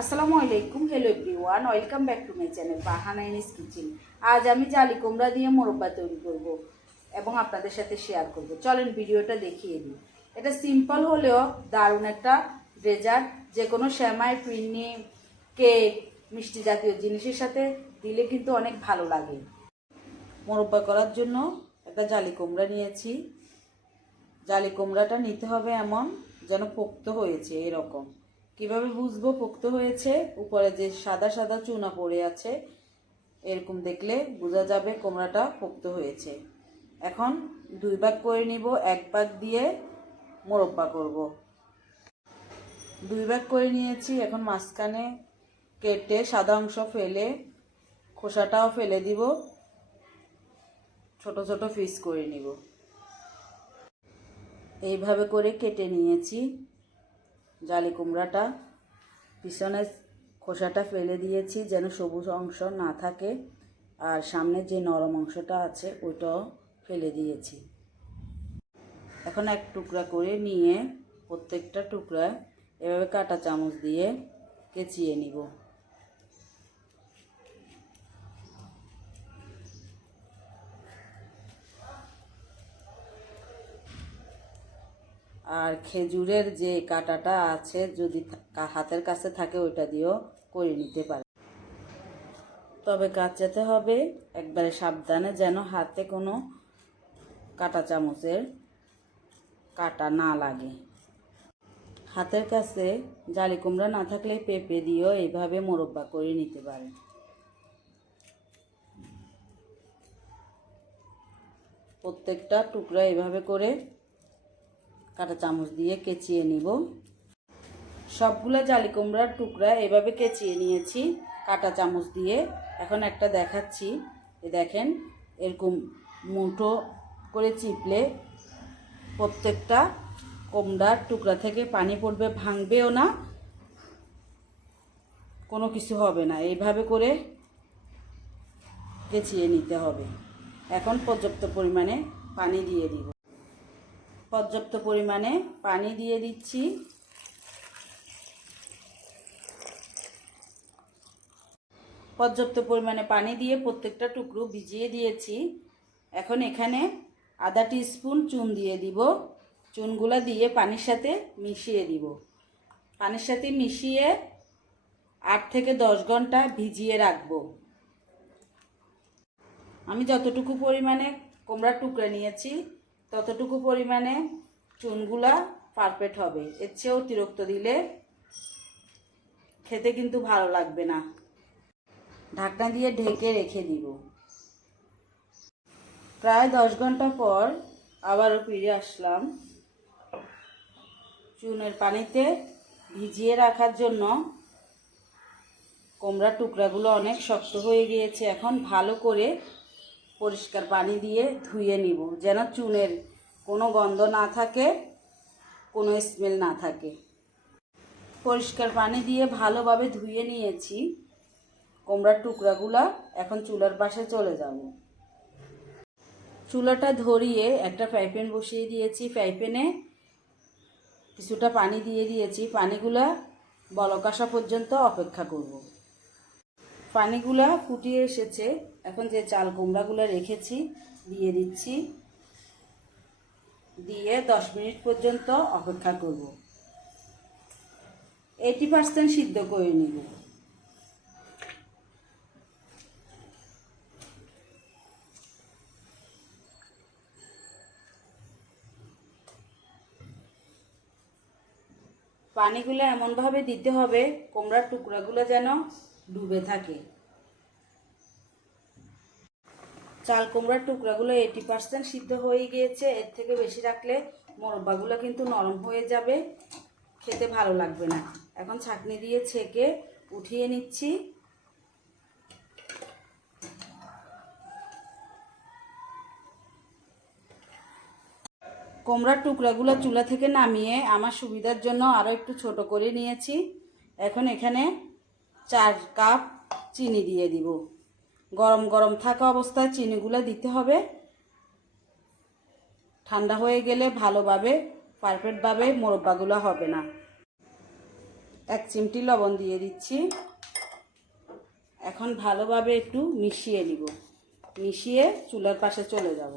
আসসালামু আলাইকুম, hello everyone, welcome back to my channel Farhana ইনিস কিচেন। আজ আমি জালি কুমড়া দিয়ে মোরব্বা তৈরি করব এবং আপনাদের সাথে শেয়ার করব। চলেন ভিডিওটা দেখিয়ে দিই। এটা সিম্পল হলেও দারুণ একটা ডেজার্ট, যে কোনো সেমাই, ফিরনি, কেক, মিষ্টি জাতীয় জিনিসের সাথে দিলে কিন্তু অনেক ভালো লাগে। মোরব্বা করার জন্য একটা জালি কুমড়া নিয়েছি। জালি কুমড়াটা নিতে হবে এমন যেন পোক্ত হয়েছে, এরকম। কিভাবে বুঝবো পোক্ত হয়েছে? উপরে যে সাদা সাদা চুনা পড়ে আছে, এরকম দেখলে বোঝা যাবে কুমড়াটা পোক্ত হয়েছে। এখন দুই ভাগ করে নিব, এক ভাগ দিয়ে মোরব্বা করব। দুই ভাগ করে নিয়েছি। এখন মাঝখানে কেটে সাদা অংশ ফেলে খোসাটাও ফেলে দিব, ছোট ছোট পিস করে নিব। এইভাবে করে কেটে নিয়েছি জালি কুমড়াটা। পিছনের খোসাটা ফেলে দিয়েছি যেন সবুজ অংশ না থাকে, আর সামনে যে নরম অংশটা আছে ওইটাও ফেলে দিয়েছি। এখন এক টুকরা করে নিয়ে প্রত্যেকটা টুকরা এভাবে কাঁটা চামচ দিয়ে কেচিয়ে নিব। আর খেজুরের যে কাঁটাটা আছে, যদি হাতের কাছে থাকে ওইটা দিয়েও করে নিতে পারে। তবে কাচাতে হবে একবারে সাবধানে, যেন হাতে কোনো কাঁটা চামচের কাঁটা না লাগে। হাতের কাছে জালি কুমড়া না থাকলে পেঁপে দিয়েও এইভাবে মোরব্বা করে নিতে পারে। প্রত্যেকটা টুকরা এভাবে করে কাঁটা চামচ দিয়ে কেচিয়ে নিব। সবগুলো জালি কুমড়ার টুকরা এভাবে কেচিয়ে নিয়েছি কাঁটা চামচ দিয়ে। এখন একটা দেখাচ্ছি, দেখেন এরকম মুঠো করে চিপলে প্রত্যেকটা কুমড়ার টুকরা থেকে পানি পড়বে, ভাঙবেও না, কোনো কিছু হবে না। এইভাবে করে কেচিয়ে নিতে হবে। এখন পর্যাপ্ত পরিমাণে পানি দিয়ে দিব। পর্যাপ্ত পরিমাণে পানি দিয়ে দিচ্ছি। পর্যাপ্ত পরিমাণে পানি দিয়ে প্রত্যেকটা টুকরো ভিজিয়ে দিয়েছি। এখন এখানে আধা টিস্পুন চুন দিয়ে দিব। চুনগুলা দিয়ে পানির সাথে মিশিয়ে দিব। পানির সাথে মিশিয়ে 8 থেকে 10 ঘন্টা ভিজিয়ে রাখবো। আমি যতটুকু পরিমাণে কুমড়ার টুকরা নিয়েছি ততটুকু পরিমাণে চুনগুলা পারফেক্ট হবে। এর চেয়ে অতিরিক্ত দিলে খেতে কিন্তু ভালো লাগবে না। ঢাকনা দিয়ে ঢেকে রেখে দিব। প্রায় 10 ঘন্টা পর আবারও ফিরে আসলাম। চুনের পানিতে ভিজিয়ে রাখার জন্য কুমড়ার টুকরাগুলো অনেক শক্ত হয়ে গিয়েছে। এখন ভালো করে পরিষ্কার পানি দিয়ে ধুয়ে নিব, যেন চুনের কোনো গন্ধ না থাকে, কোনো স্মেল না থাকে। পরিষ্কার পানি দিয়ে ভালোভাবে ধুয়ে নিয়েছি কুমড়ার টুকরাগুলা। এখন চুলার পাশে চলে যাব। চুলাটা ধরিয়ে একটা ফ্রাই প্যান বসিয়ে দিয়েছি। ফ্রাই প্যানে কিছুটা পানি দিয়ে দিয়েছি। পানিগুলা বলক আসা পর্যন্ত অপেক্ষা করব। পানিগুলা ফুটিয়ে এসেছে। এখন যে চাল কুমড়াগুলো রেখেছি দিয়ে দিচ্ছি। দিয়ে 10 মিনিট পর্যন্ত অপেক্ষা করব। 80% সিদ্ধ করে নিব। পানিগুলো এমনভাবে দিতে হবে কুমড়ার টুকরাগুলো যেন ডুবে থাকে। চাল কুমড়ার টুকরাগুলো 80% সিদ্ধ হয়ে গিয়েছে। এর থেকে বেশি রাখলে মোরব্বাগুলো কিন্তু নরম হয়ে যাবে, খেতে ভালো লাগবে না। এখন ছাঁকনি দিয়ে ছেঁকে উঠিয়ে নিচ্ছি। কুমড়ার টুকরাগুলো চুলা থেকে নামিয়ে আমার সুবিধার জন্য আরও একটু ছোট করে নিয়েছি। এখন এখানে 4 কাপ চিনি দিয়ে দিব। গরম গরম থাকা অবস্থায় চিনিগুলো দিতে হবে। ঠান্ডা হয়ে গেলে ভালোভাবে পারফেক্টভাবে মোরব্বাগুলো হবে না। 1 চিমটি লবণ দিয়ে দিচ্ছি। এখন ভালোভাবে একটু মিশিয়ে নিব, মিশিয়ে চুলার পাশে চলে যাব।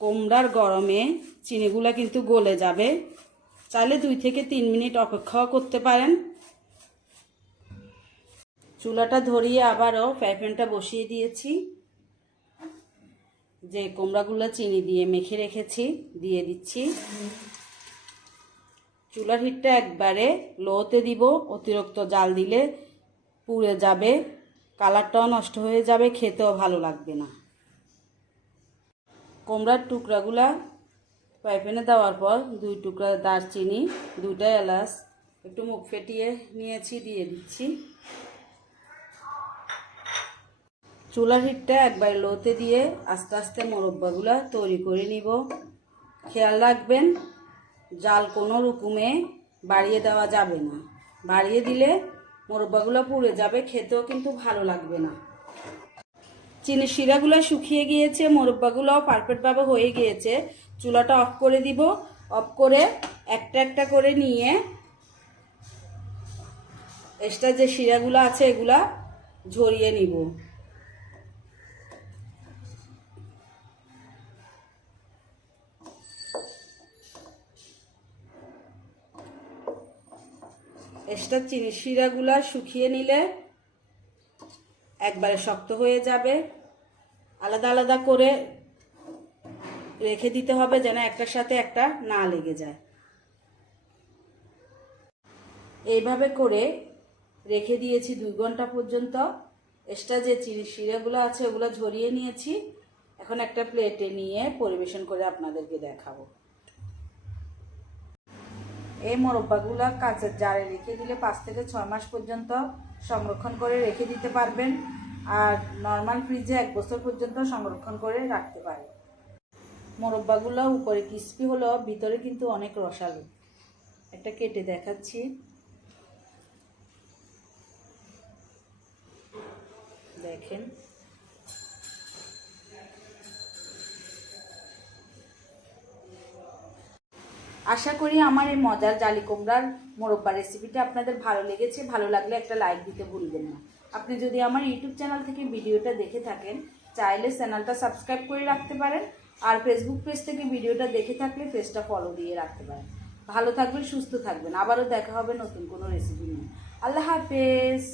কুমড়ার গরমে চিনিগুলা কিন্তু গলে যাবে, চাইলে 2 থেকে 3 মিনিট অপেক্ষা করতে পারেন। চুলাটা ধরিয়ে আবারও ফ্রাই প্যানটা বসিয়ে দিয়েছি। যে কুমড়াগুলো চিনি দিয়ে মেখে রেখেছি দিয়ে দিচ্ছি। চুলার হিটটা একবারে লোতে দিব, অতিরিক্ত জাল দিলে পুড়ে যাবে, কালারটাও নষ্ট হয়ে যাবে, খেতেও ভালো লাগবে না। কুমড়ার টুকরাগুলা ফ্রাই প্যানে দেওয়ার পর 2 টুকরা দারচিনি, 2টা এলাচ একটু মুখ ফেটিয়ে নিয়েছি দিয়ে দিচ্ছি। চুলার হিটটা একবার লোতে দিয়ে আস্তে আস্তে মোরব্বাগুলা তৈরি করে নিব। খেয়াল রাখবেন জাল কোনো রকমে বাড়িয়ে দেওয়া যাবে না, বাড়িয়ে দিলে মোরব্বাগুলো পুড়ে যাবে, খেতেও কিন্তু ভালো লাগবে না। চিনির শিরাগুলো শুকিয়ে গিয়েছে, মোরব্বাগুলোও পারফেক্টভাবে হয়ে গিয়েছে। চুলাটা অফ করে দিব। অফ করে একটা একটা করে নিয়ে এক্সট্রা যে শিরাগুলো আছে এগুলা ঝরিয়ে নিব। এক্সট্রা চিনি শিরাগুলা শুকিয়ে নিলে একবারে শক্ত হয়ে যাবে। আলাদা আলাদা করে রেখে দিতে হবে যেন একটার সাথে একটা না লেগে যায়। এইভাবে করে রেখে দিয়েছি 2 ঘন্টা পর্যন্ত। এক্সট্রা যে চিনি শিরাগুলো আছে ওগুলো ঝরিয়ে নিয়েছি। এখন একটা প্লেটে নিয়ে পরিবেশন করে আপনাদেরকে দেখাবো। এই মোরব্বাগুলো কাঁচের জারে রেখে দিলে 5 থেকে 6 মাস পর্যন্ত সংরক্ষণ করে রেখে দিতে পারবেন, আর নর্মাল ফ্রিজে 1 বছর পর্যন্ত সংরক্ষণ করে রাখতে পারেন। মোরব্বাগুলো উপরে ক্রিস্পি হলেও ভিতরে কিন্তু অনেক রসালো। একটা কেটে দেখাচ্ছি, দেখেন। আশা করি আমার এই মজার জালি কুমড়ার মোরব্বা রেসিপিটা আপনাদের ভালো লেগেছে। ভালো লাগলে একটা লাইক দিতে ভুলবেন না। আপনি যদি আমার ইউটিউব চ্যানেল থেকে ভিডিওটা দেখে থাকেন চাইলে চ্যানেলটা সাবস্ক্রাইব করে রাখতে পারেন, আর ফেসবুক পেজ থেকে ভিডিওটা দেখে থাকলে পেজটা ফলো দিয়ে রাখতে পারেন। ভালো থাকবেন, সুস্থ থাকবেন। আবারও দেখা হবে নতুন কোনো রেসিপি নিয়ে। আল্লাহ হাফেজ।